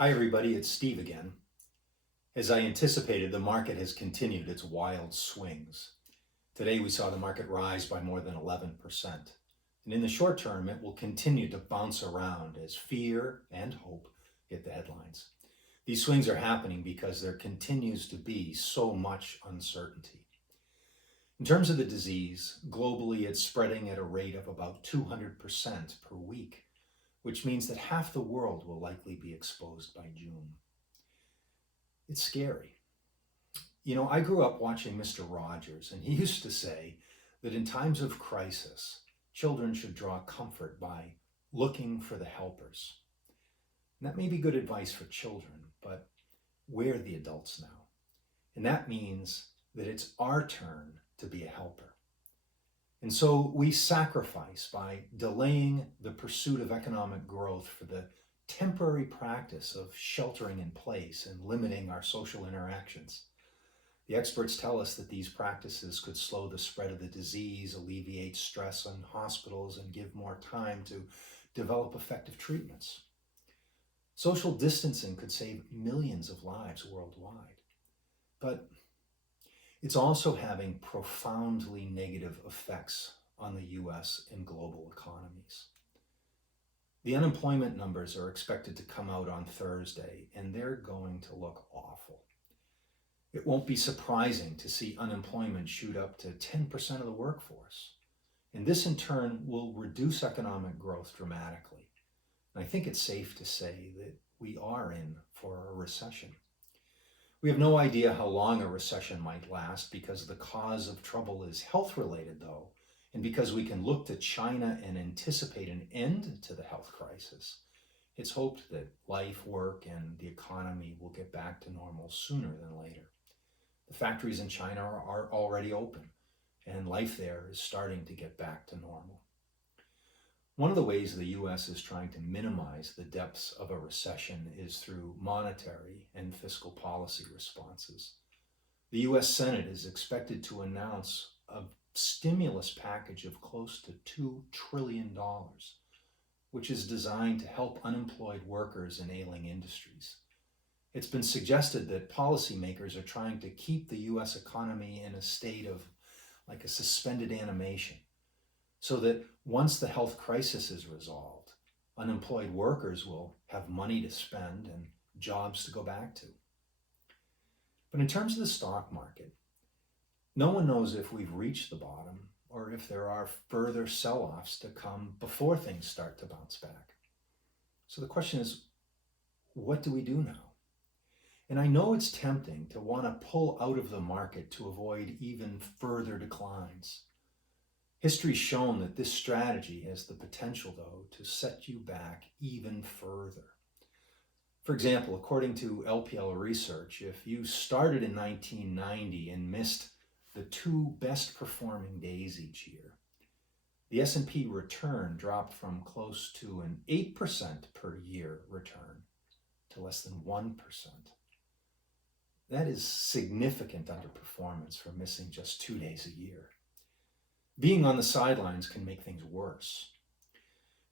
Hi everybody, it's Steve again. As I anticipated, the market has continued its wild swings. Today we saw the market rise by more than 11%. And in the short term, it will continue to bounce around as fear and hope hit the headlines. These swings are happening because there continues to be so much uncertainty. In terms of the disease, globally it's spreading at a rate of about 200% per week, which means that half the world will likely be exposed by June. It's scary. I grew up watching Mr. Rogers, and he used to say that in times of crisis, children should draw comfort by looking for the helpers. And that may be good advice for children, but we're the adults now. And that means that it's our turn to be a helper. And so we sacrifice by delaying the pursuit of economic growth for the temporary practice of sheltering in place and limiting our social interactions. The experts tell us that these practices could slow the spread of the disease, alleviate stress on hospitals, and give more time to develop effective treatments. Social distancing could save millions of lives worldwide, but it's also having profoundly negative effects on the US and global economies. The unemployment numbers are expected to come out on Thursday, and they're going to look awful. It won't be surprising to see unemployment shoot up to 10% of the workforce. And this in turn will reduce economic growth dramatically. And I think it's safe to say that we are in for a recession. We have no idea how long a recession might last because the cause of trouble is health related though, and because we can look to China and anticipate an end to the health crisis. It's hoped that life, work, and the economy will get back to normal sooner than later. The factories in China are already open, and life there is starting to get back to normal. One of the ways the US is trying to minimize the depths of a recession is through monetary and fiscal policy responses. The US Senate is expected to announce a stimulus package of close to $2 trillion, which is designed to help unemployed workers in ailing industries. It's been suggested that policymakers are trying to keep the US economy in a state of like a suspended animation, so that once the health crisis is resolved, unemployed workers will have money to spend and jobs to go back to. But in terms of the stock market, no one knows if we've reached the bottom or if there are further sell-offs to come before things start to bounce back. So the question is, what do we do now? And I know it's tempting to want to pull out of the market to avoid even further declines. History's shown that this strategy has the potential, though, to set you back even further. For example, according to LPL research, if you started in 1990 and missed the two best performing days each year, the S&P return dropped from close to an 8% per year return to less than 1%. That is significant underperformance for missing just 2 days a year. Being on the sidelines can make things worse.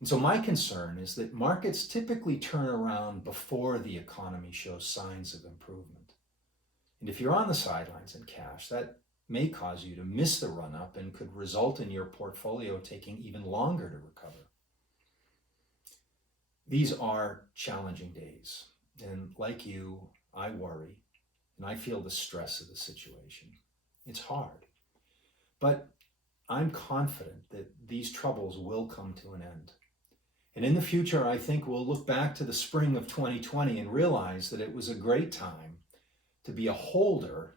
And so my concern is that markets typically turn around before the economy shows signs of improvement. And if you're on the sidelines in cash, that may cause you to miss the run-up and could result in your portfolio taking even longer to recover. These are challenging days, and like you, I worry, and I feel the stress of the situation. It's hard, but I'm confident that these troubles will come to an end. And in the future, I think we'll look back to the spring of 2020 and realize that it was a great time to be a holder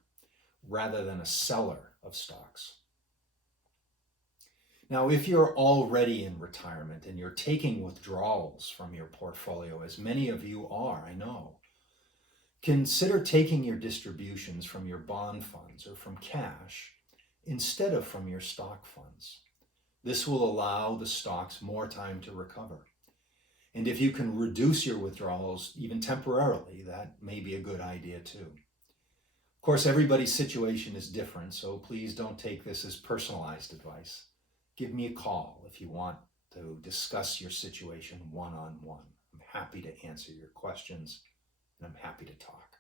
rather than a seller of stocks. Now, if you're already in retirement and you're taking withdrawals from your portfolio, as many of you are, I know, consider taking your distributions from your bond funds or from cash instead of from your stock funds. This will allow the stocks more time to recover. And if you can reduce your withdrawals even temporarily, that may be a good idea too. Of course, everybody's situation is different, so please don't take this as personalized advice. Give me a call if you want to discuss your situation one-on-one. I'm happy to answer your questions and I'm happy to talk.